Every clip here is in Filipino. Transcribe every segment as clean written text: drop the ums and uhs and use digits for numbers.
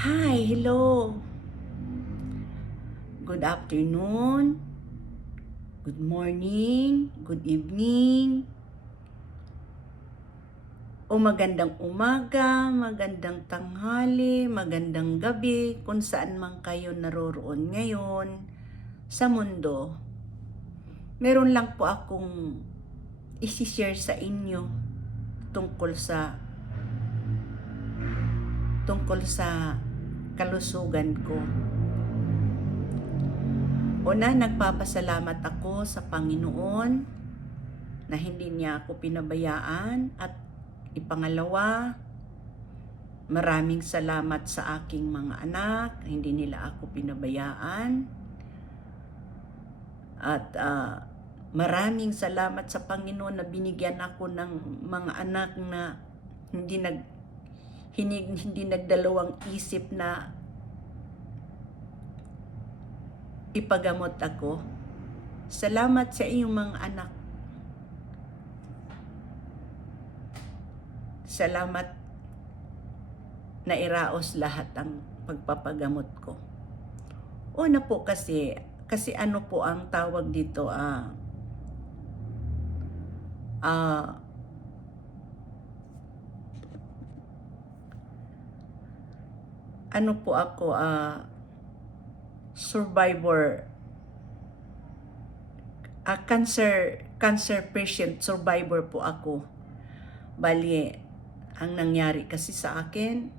Hi, hello. Good afternoon, good morning, good evening, o magandang umaga, magandang tanghali, magandang gabi, kung saan man kayo naroroon ngayon sa mundo. Meron lang po akong isi-share sa inyo tungkol sa kalusugan ko. Una, nagpapasalamat ako sa Panginoon na hindi niya ako pinabayaan, at ipangalawa, maraming salamat sa aking mga anak, hindi nila ako pinabayaan, at maraming salamat sa Panginoon na binigyan ako ng mga anak na hindi nagdalawang isip na ipagamot ako. Salamat sa iyong mga anak. Salamat na iraos lahat ang pagpapagamot ko. Una po kasi ano po ang tawag dito, ano po ako, survivor, cancer patient survivor po ako. Bali, ang nangyari kasi sa akin,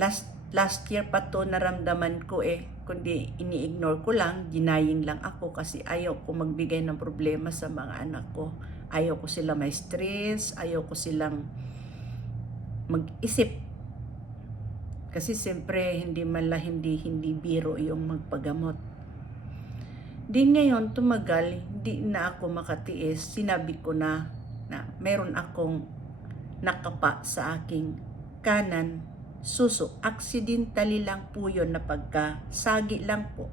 last year pa to naramdaman ko kundi ini-ignore ko lang, denying lang ako kasi ayaw ko magbigay ng problema sa mga anak ko. Ayaw ko sila may stress, ayaw ko silang mag-isip. Kasi siyempre hindi biro yung magpagamot. Di ngayon tumagal, hindi na ako makatiis. Sinabi ko na meron akong nakapa sa aking kanan suso. Accidentally lang po yun, na pagkasagi lang po.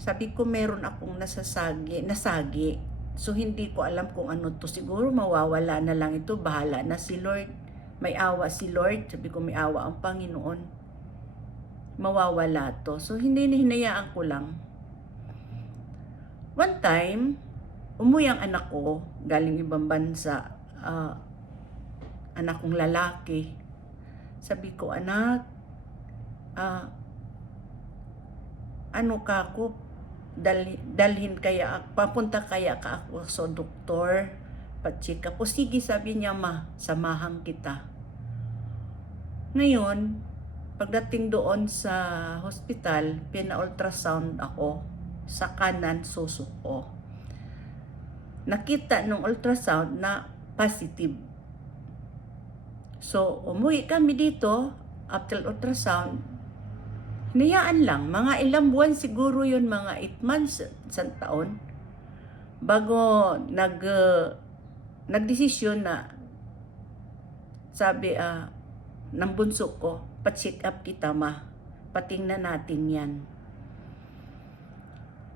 Sabi ko meron akong nasagi. So hindi ko alam kung ano to. Siguro mawawala na lang ito. Bahala na si Lord. May awa si Lord. Sabi ko may awa ang Panginoon. Mawawala to. So hinayaan ko lang. One time, umuwi ang anak ko, galing ibang bansa, anak kong lalaki. Sabi ko, anak, ano ka ako, dalhin kaya, papunta kaya ka ako sa doktor, pa-check up. O sige, sabi niya, samahan kita. Ngayon, pagdating doon sa hospital, pina-ultrasound ako sa kanan suso ko. Nakita nung ultrasound na positive. So, umuwi kami dito after ultrasound. Hinayaan lang, mga ilang buwan siguro yun, mga 8 months, isang taon, bago nagdesisyon na sabi ng bunso ko, pa-check up kita patingnan natin yan.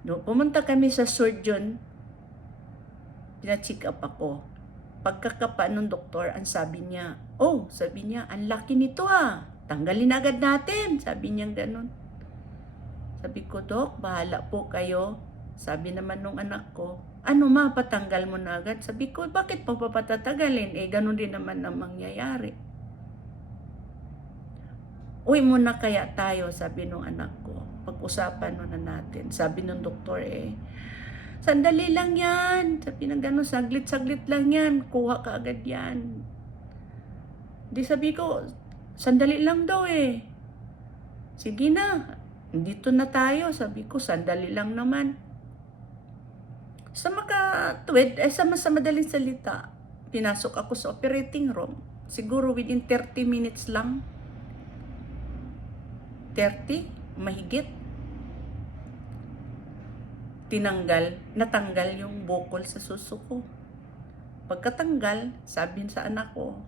No, pumunta kami sa surgeon, pina-check up ako. Pagkakapa ng doktor, ang sabi niya, ang laki nito tanggalin agad natin. Sabi niya ganun. Sabi ko, Dok, bahala po kayo. Sabi naman nung anak ko, ano patanggal mo na agad? Sabi ko, bakit pa papatatagalin? Ganun din naman ang mangyayari. Uwi muna kaya tayo, sabi nung anak ko. Pag-usapan na natin. Sabi nung doktor, sandali lang yan. Sabi ng gano'n, saglit-saglit lang yan. Kuha ka agad yan. Di sabi ko, sandali lang daw Sige na, dito na tayo. Sabi ko, sandali lang naman. Sa makatuwid, sa madaling salita, pinasok ako sa operating room. Siguro within 30 minutes lang. 30, mahigit. Natanggal yung bukol sa suso ko. Pagkatanggal, sabi sa anak ko,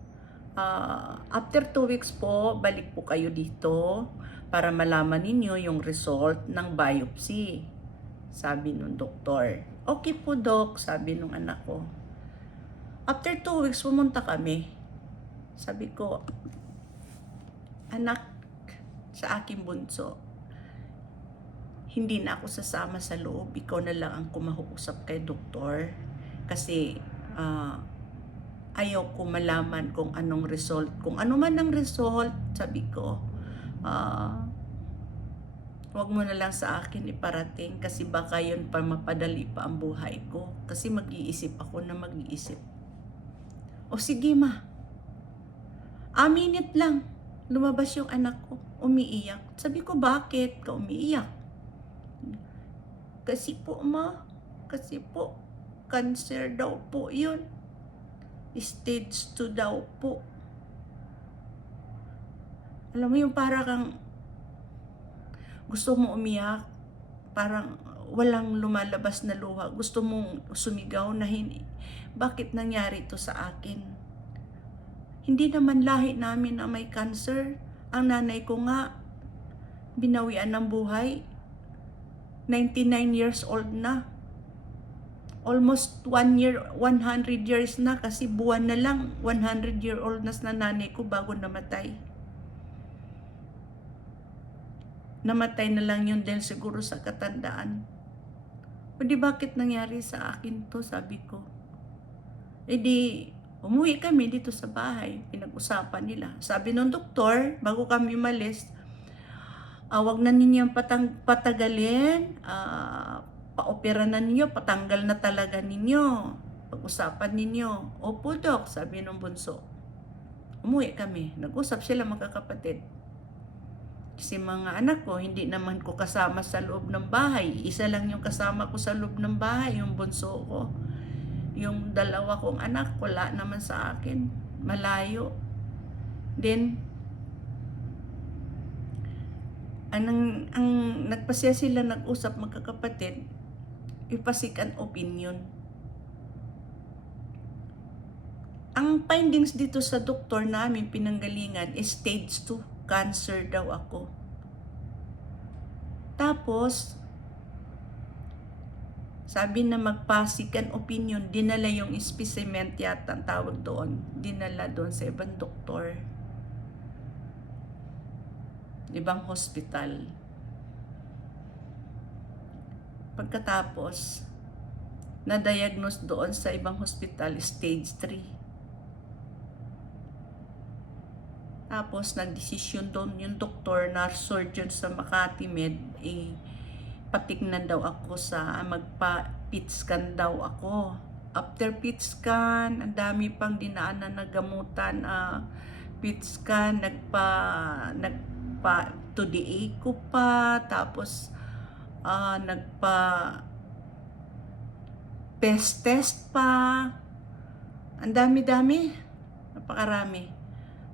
after 2 weeks po, balik po kayo dito para malaman ninyo yung result ng biopsy. Sabi nung doktor. Okay po, Doc, sabi nung anak ko. After 2 weeks, pumunta kami. Sabi ko, anak, sa aking bunso, hindi na ako sasama sa loob, ikaw na lang ang kumausap kay doktor. Kasi ayaw ko malaman kung anong result. Kung ano man ang result, sabi ko, huwag mo na lang sa akin iparating kasi baka yun pa mapadali pa ang buhay ko. Kasi mag-iisip ako na mag-iisip. O sige ma, minute lang, lumabas yung anak ko, umiiyak. Sabi ko, bakit ka umiiyak? Kasi po ma, kasi po, cancer daw po yun. Stage 2 daw po. Alam mo yung para kang gusto mo umiyak, parang walang lumalabas na luha. Gusto mong sumigaw na bakit nangyari to sa akin? Hindi naman lahi namin na may cancer. Ang nanay ko nga, binawian ng buhay. 99 years old na. Almost 100 years na kasi buwan na lang 100-year-old na nanay ko bago namatay. Namatay na lang yun dahil siguro sa katandaan. O di bakit nangyari sa akin to, sabi ko. E di, umuwi kami dito sa bahay, pinag-usapan nila. Sabi ng doktor, bago kami umalis, wag na ninyong patagalin, paopera na ninyo, patanggal na talaga ninyo, pag-usapan ninyo. Opo dok, sabi ng bunso. Umuwi kami, nag-usap sila magkakapatid. Kasi mga anak ko, hindi naman ko kasama sa loob ng bahay. Isa lang yung kasama ko sa loob ng bahay, yung bunso ko. Yung dalawa kong anak, wala naman sa akin. Malayo. Then, ang nagpasya sila nag-usap magkakapatid, ipasik an opinion. Ang findings dito sa doktor namin pinanggalingan is stage 2. Cancer daw ako. Tapos, sabi na magpasikan opinion, dinala yung specimen yata ang tawag doon. Dinala doon sa ibang doktor. Ibang hospital. Pagkatapos, na-diagnose doon sa ibang hospital, stage 3. Tapos, nagdesisyon doon yung doktor na surgeon sa Makati Med, patignan daw ako magpa-PET scan daw ako. After PET scan, ang dami pang dinaanan na gamutan. PET scan, nagpa to the echo pa, tapos nagpa test pa. Ang dami-dami, napakarami.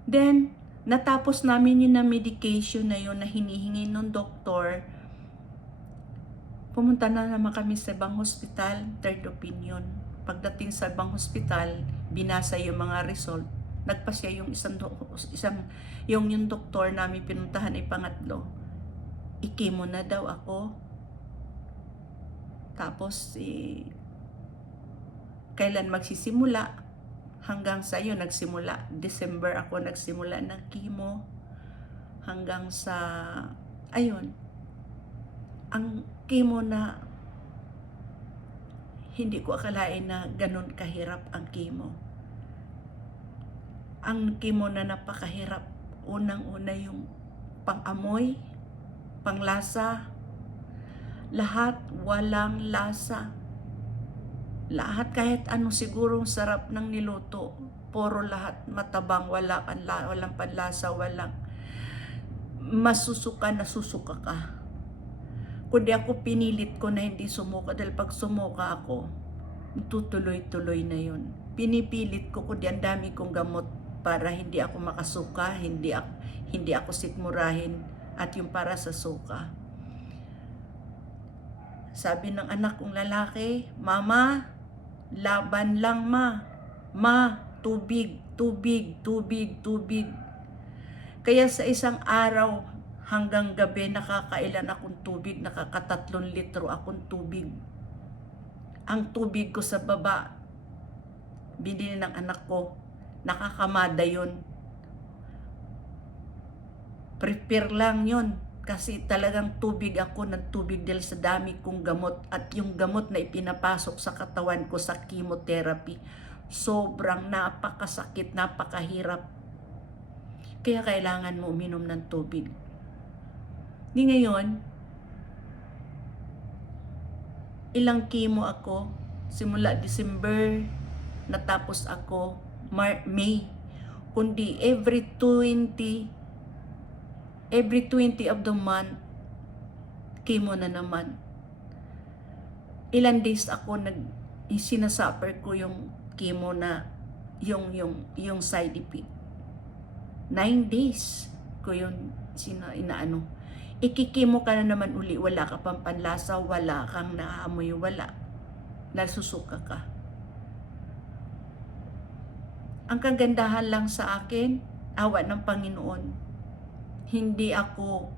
Then, natapos namin yun na medication na yun na hinihingi ng doktor. Pumunta na naman kami sa ibang hospital, third opinion. Pagdating sa ibang hospital, binasa yung mga result. Nagpasya yung yung doktor namin pinuntahan ay pangatlo. Ikimo na daw ako. Tapos, kailan magsisimula? Hanggang sa yun, nagsimula. December ako nagsimula ng chemo. Hanggang sa, ayun, ang chemo na hindi ko akalain na ganun kahirap ang chemo. Ang chemo na napakahirap. Unang-una yung pang-amoy, panglasa, lahat walang lasa. Lahat kahit anong sigurong sarap ng niluto, puro lahat matabang, walang panlasa, walang masusuka, nasusuka ka. Kundi ako pinilit ko na hindi sumuka dahil pag sumuka ako, tutuloy-tuloy na yun. Pinipilit ko kundi ang dami kong gamot para hindi ako makasuka, hindi ako sikmurahin at yung para sa suka. Sabi ng anak kong lalaki, Mama, laban lang ma. Ma, tubig, tubig, tubig, tubig. Kaya sa isang araw hanggang gabi nakakailan akong tubig, nakaka3 litro akong tubig. Ang tubig ko sa baba, binili ng anak ko, nakakamada yun. prepare lang yon. Kasi talagang tubig ako ng tubig dahil sa dami kong gamot. At yung gamot na ipinapasok sa katawan ko sa chemotherapy, sobrang napakasakit, napakahirap. Kaya kailangan mo uminom ng tubig. Di ngayon, ilang chemo ako, simula December, natapos ako May, kundi every 20 of the month, chemo na naman. Ilan days ako sinasuffer ko yung chemo na yung side effect. 9 days ko yun inaano. Ikikimo ka na naman uli, wala ka pang panlasa, wala kang naamoy, wala. Nasusuka ka. Ang kagandahan lang sa akin, awa ng Panginoon, hindi ako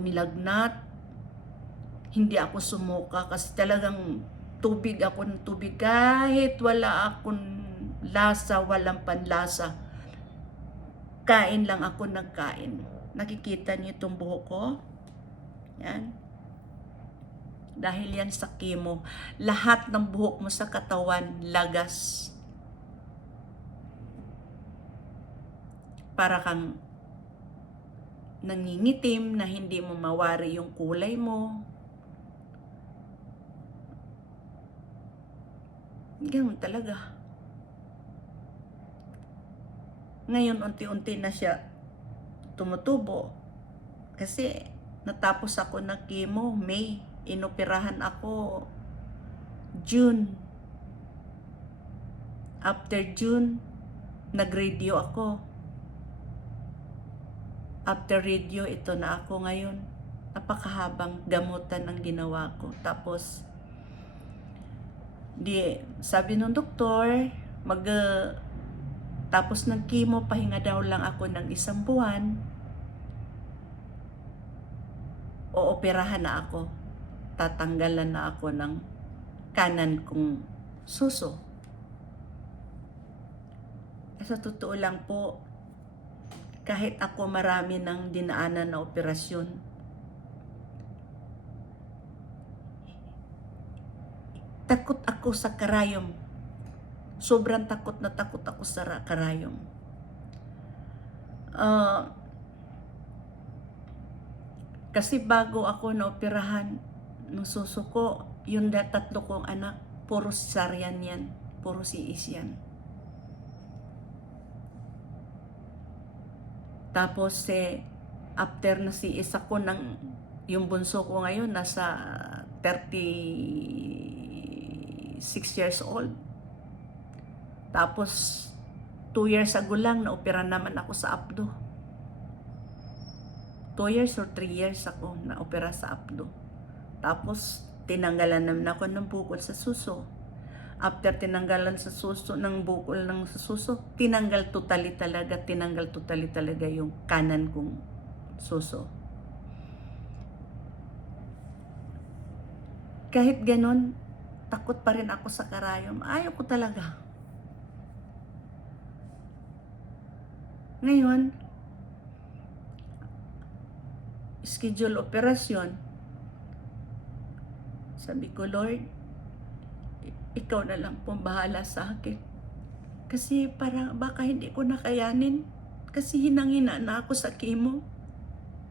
nilagnat, hindi ako sumuka, kasi talagang tubig ako ng tubig, kahit wala akong lasa, walang panlasa, kain lang ako nagkain. Nakikita niyo itong buhok ko? Yan. Dahil yan sa chemo. Lahat ng buhok mo sa katawan, lagas. Para kang nangingitim na hindi mo mawari yung kulay mo. Ganun talaga. Ngayon, unti-unti na siya tumutubo. Kasi natapos ako ng chemo, May. Inoperahan ako June. After June, nag-radio ako. After radio, ito na ako ngayon. Napakahabang gamutan ang ginawa ko. Tapos, sabi ng doktor, tapos ng chemo, pahinga daw lang ako ng 1 buwan. Ooperahan na ako. Tatanggalan na ako ng kanan kong suso. Sa totoo lang po, kahit ako marami ng dinaanan na operasyon, takot ako sa karayom. Sobrang takot na takot ako sa karayom. Kasi bago ako naoperahan ng suso ko, yung 3 kong anak, puro cesarean yan, puro CIS yan. Tapos after na CIS ako, yung bunso ko ngayon nasa 36 years old. Tapos 2 years ago lang naopera naman ako sa abdo. 2 years or 3 years ako naopera sa abdo. Tapos tinanggalan naman ako ng bukol sa suso. After tinanggalan sa suso ng bukol ng sa suso, tinanggal totally talaga yung kanan kong suso. Kahit ganon, takot pa rin ako sa karayom. Ayaw ko talaga. Ngayon, schedule operasyon. Sabi ko, Lord, ikaw na lang po bahala sa akin. Kasi parang baka hindi ko nakayanin. Kasi hinang-hina na ako sa chemo.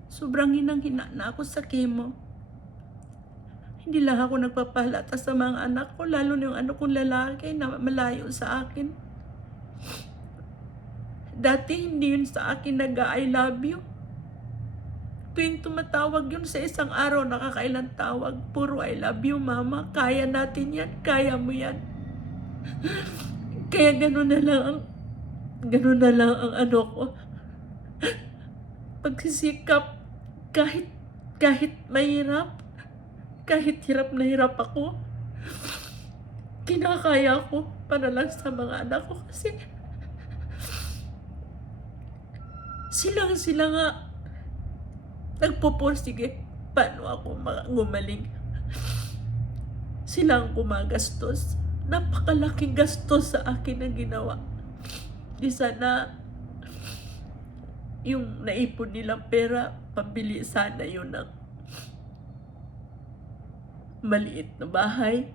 Sobrang hinang-hina na ako sa chemo. Hindi lang ako nagpapalata sa mga anak ko, lalo na yung anak kong lalaki na malayo sa akin. Dati hindi yun sa akin nag-I love you. Tuwing tumatawag yun sa isang araw, nakakailang tawag, puro I love you mama, kaya natin yan, kaya mo yan. Kaya gano'n na lang ang ano ko. Pagsisikap, kahit mahirap, kahit hirap na hirap ako, kinakaya ko para lang sa mga anak ko, kasi sila nga nagpupursige paano ako gumaling. Sila ang gumagastos. Napakalaking gastos sa akin ang ginawa. Di sana yung naipon nilang pera, pambili sana yun ng maliit na bahay.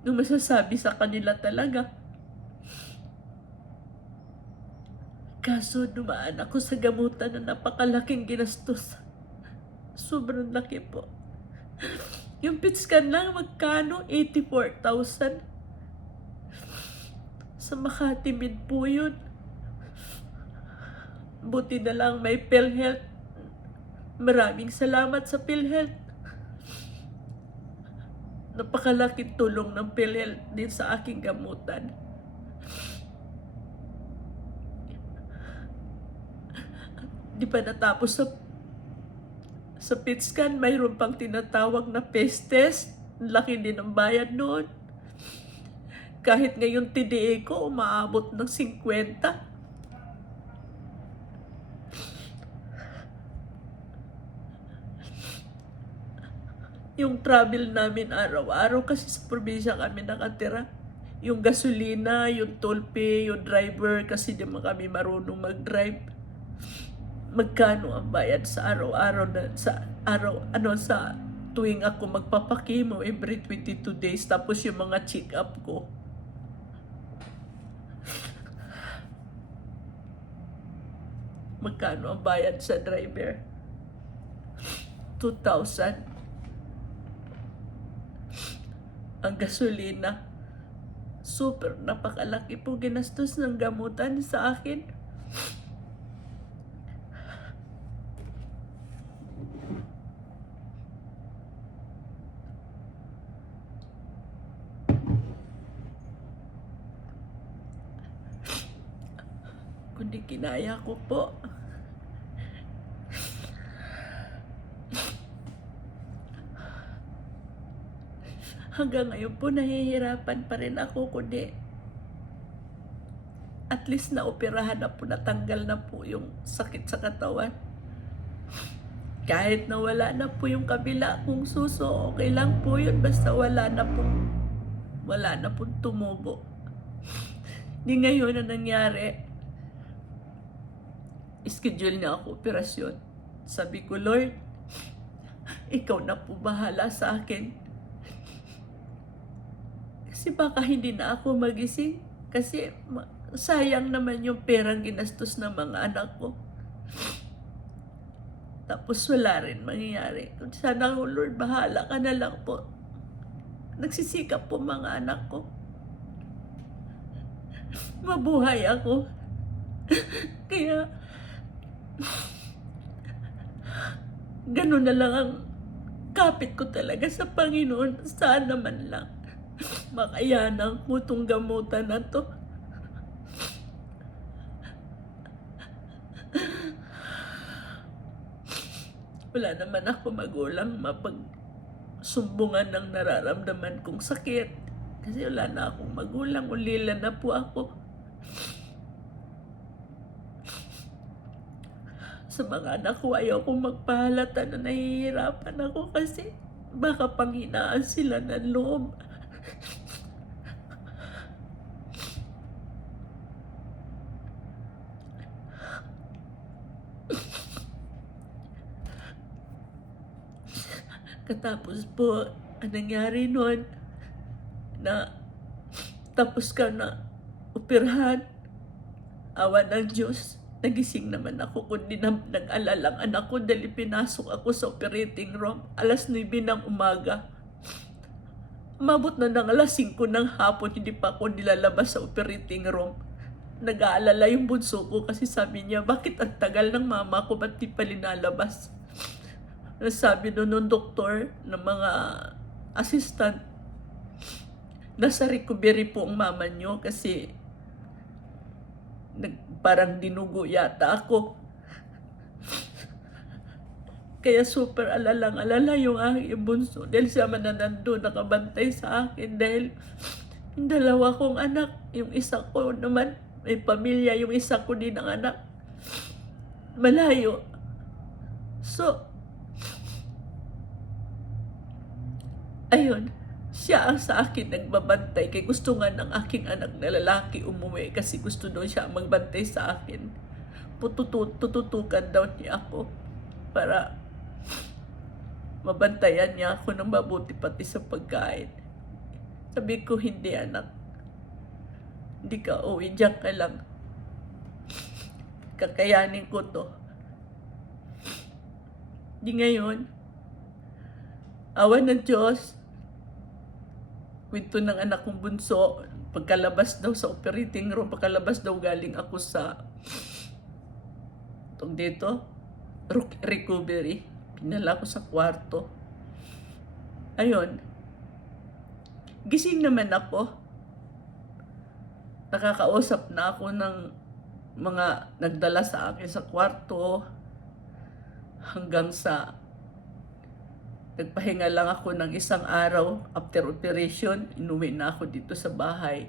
Nung masasabi sa kanila talaga. Kaso dumaan ako sa gamutan na napakalaking ginastos. Sobrang laki po. Yung PET scan lang, magkano? 84,000. Sa Makati Mid po yun. Buti na lang may PhilHealth. Maraming salamat sa PhilHealth. Napakalaking tulong ng PhilHealth din sa aking gamutan. Di pa natapos sa PET scan, mayroon pang tinatawag na PES test. Laki din ang bayad noon. Kahit ngayon TDA ko, umaabot ng 50. Yung travel namin araw-araw, kasi sa probinsya kami nakatira. Yung gasolina, yung toll fee, yung driver, kasi di man kami marunong mag-drive. Magkano ang bayad sa araw-araw na sa tuwing ako magpapakimo every 22 days, tapos yung mga check-up ko. Magkano ang bayad sa driver? 2,000. Ang gasolina, super napakalaki po ginastos ng gamutan sa akin. Kundi kinaya ko po. Hanggang ngayon po nahihirapan pa rin ako, kundi at least naoperahan na po, natanggal na po yung sakit sa katawan. Kahit na wala na po yung kabila kong suso, okay lang po yun, basta wala na pong tumubo. Di ngayon na nangyari, schedule na ako operasyon. Sabi ko, Lord, ikaw na po bahala sa akin. Kasi baka hindi na ako magising. Kasi sayang naman yung perang ginastos ng mga anak ko. Tapos wala rin mangyayari. Sana, Lord, bahala ka na lang po. Nagsisikap po mga anak ko. Mabuhay ako. Kaya, ganun na lang ang kapit ko talaga sa Panginoon. Sana man lang makayanan ko itong gamutan na to. Wala naman ako magulang mapagsumbungan ng nararamdaman kong sakit. Kasi wala na akong magulang, ulila na po ako. Sa mga anak ko, ayaw kong magpahalata na nahihirapan ako kasi baka panghinaan sila ng loob. Katapos po, ang nangyari noon, na tapos ka na operahan, awa ng Diyos, nagising naman ako, kundi nag-alalang anak ko dahil pinasok ako sa operating room, 9:00 ng umaga. Umabot na ng 5:00 ng hapon, hindi pa ako nilalabas sa operating room. Nag-aalala yung bunso ko kasi sabi niya, bakit ang tagal ng mama ko, ba't di pa linalabas? Sabi nung doktor ng mga assistant, nasa recovery po ang mama niyo kasi parang dinugo yata ako. Kaya super alalang-alala yung aking bunso dahil siya man na nandun nakabantay sa akin dahil yung dalawa kong anak, yung isa ko naman may pamilya, yung isa ko din ang anak malayo. So ayun, Siya ang sa akin nagbabantay, kay gusto nga ng aking anak na lalaki umuwi kasi gusto daw siya magbantay sa akin. Tututukan daw niya ako para mabantayan niya ako ng mabuti pati sa pagkain. Sabi ko, hindi anak. Hindi ka uwi, diyan ka lang. Kakayanin ko to. Di ngayon, awa ng Diyos, kwento ng anak kong bunso, pagkalabas daw sa operating room, pagkalabas daw galing ako sa recovery, pinala ko sa kwarto. Ayun, gising naman ako. Nakakausap na ako ng mga nagdala sa akin sa kwarto hanggang sa nagpahinga lang ako ng isang araw after operation. Inuwi na ako dito sa bahay.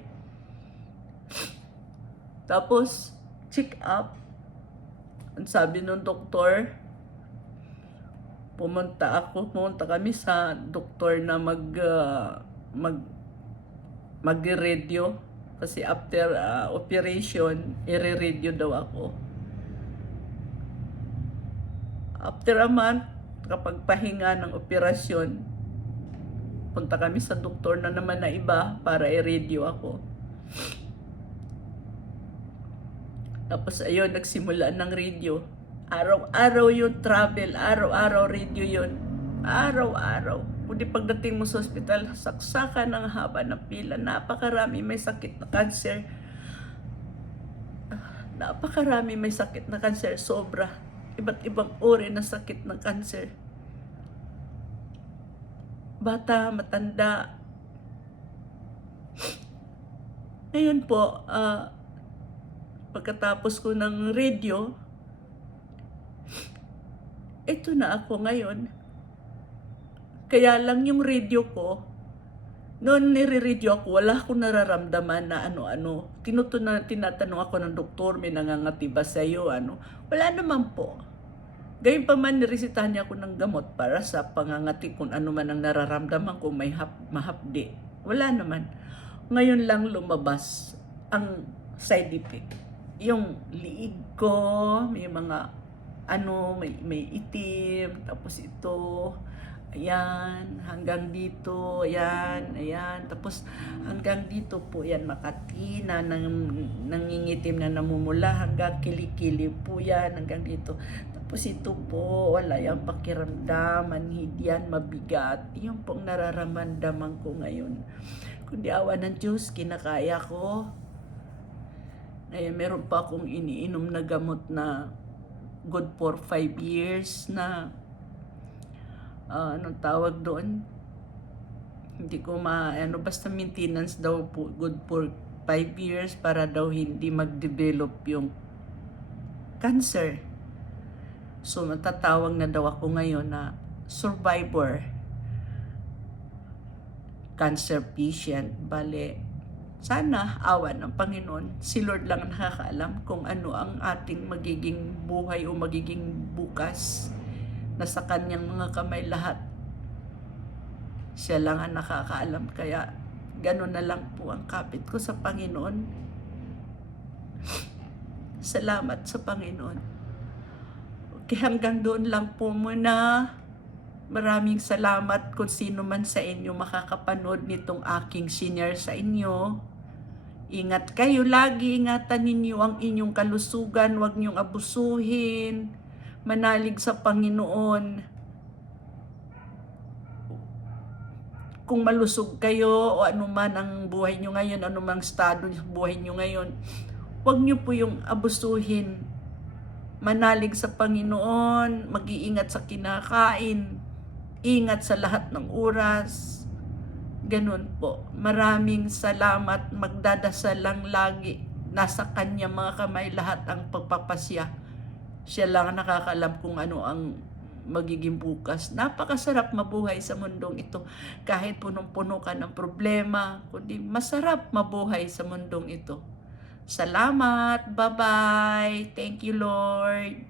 Tapos, check up. Ang sabi ng doktor, pumunta kami sa doktor na mag-radio kasi after operation, i-radio daw ako. After a month, kapag pahinga ng operasyon, punta kami sa doktor na naman na iba para i-radio ako. Tapos ayun, nagsimula ng radio. Araw-araw yung travel, araw-araw radio yun. Araw-araw. Kundi pagdating mo sa ospital, saksakan ng haba ng pila. Napakarami may sakit na cancer. Napakarami may sakit na cancer, sobra. Iba't ibang uri ng sakit ng cancer. Bata, matanda. Ngayon po, pagkatapos ko ng radio, ito na ako ngayon. Kaya lang yung radio ko, noon nire-radio ako, wala akong nararamdaman na ano-ano. Tinatanong ako ng doktor, may nangangati ba sa'yo, ano. Wala naman po. Gayun pa man, niresitahan niya ako ng gamot para sa pangangati kung ano man ang nararamdaman ko, may mahapdi. Wala naman. Ngayon lang lumabas ang side effect. Yung liig ko, may mga may itim, tapos ito, ayan, hanggang dito, ayan, tapos hanggang dito po, yan, Makati na nangingitim na namumula, hanggang kilikili po yan, hanggang dito. Tapos ito po, wala yung pakiramdam, manhid yan, mabigat, yun pong nararamdaman ko ngayon. Kundi awa ng Diyos, kinakaya ko. Ngayon, meron pa akong iniinom na gamot na good for 5 years na anong tawag doon, hindi ko basta maintenance daw po, good for 5 years para daw hindi mag-develop yung cancer. So matatawag na daw ako ngayon na survivor cancer patient. Bale, sana awa ng Panginoon, si Lord lang nakakaalam kung ano ang ating magiging buhay o magiging bukas. Nasa kanyang mga kamay lahat. Siya lang ang nakakaalam. Kaya gano'n na lang po ang kapit ko sa Panginoon. Salamat sa Panginoon. Okay, hanggang doon lang po muna. Maraming salamat kung sino man sa inyo makakapanood nitong aking senior sa inyo. Ingat kayo lagi, ingatan ninyo ang inyong kalusugan, huwag niyong abusuhin. Manalig sa Panginoon. Kung malusog kayo o anuman ang buhay nyo ngayon, anumang estado ng buhay nyo ngayon, huwag nyo po yung abusuhin. Manalig sa Panginoon, mag-iingat sa kinakain, ingat sa lahat ng oras. Ganun po. Maraming salamat. Magdadasal lang lagi. Nasa kanya mga kamay lahat ang pagpapasya. Siya lang nakakaalam kung ano ang magiging bukas. Napakasarap mabuhay sa mundong ito. Kahit punong-puno ka ng problema, kundi masarap mabuhay sa mundong ito. Salamat. Bye-bye. Thank you, Lord.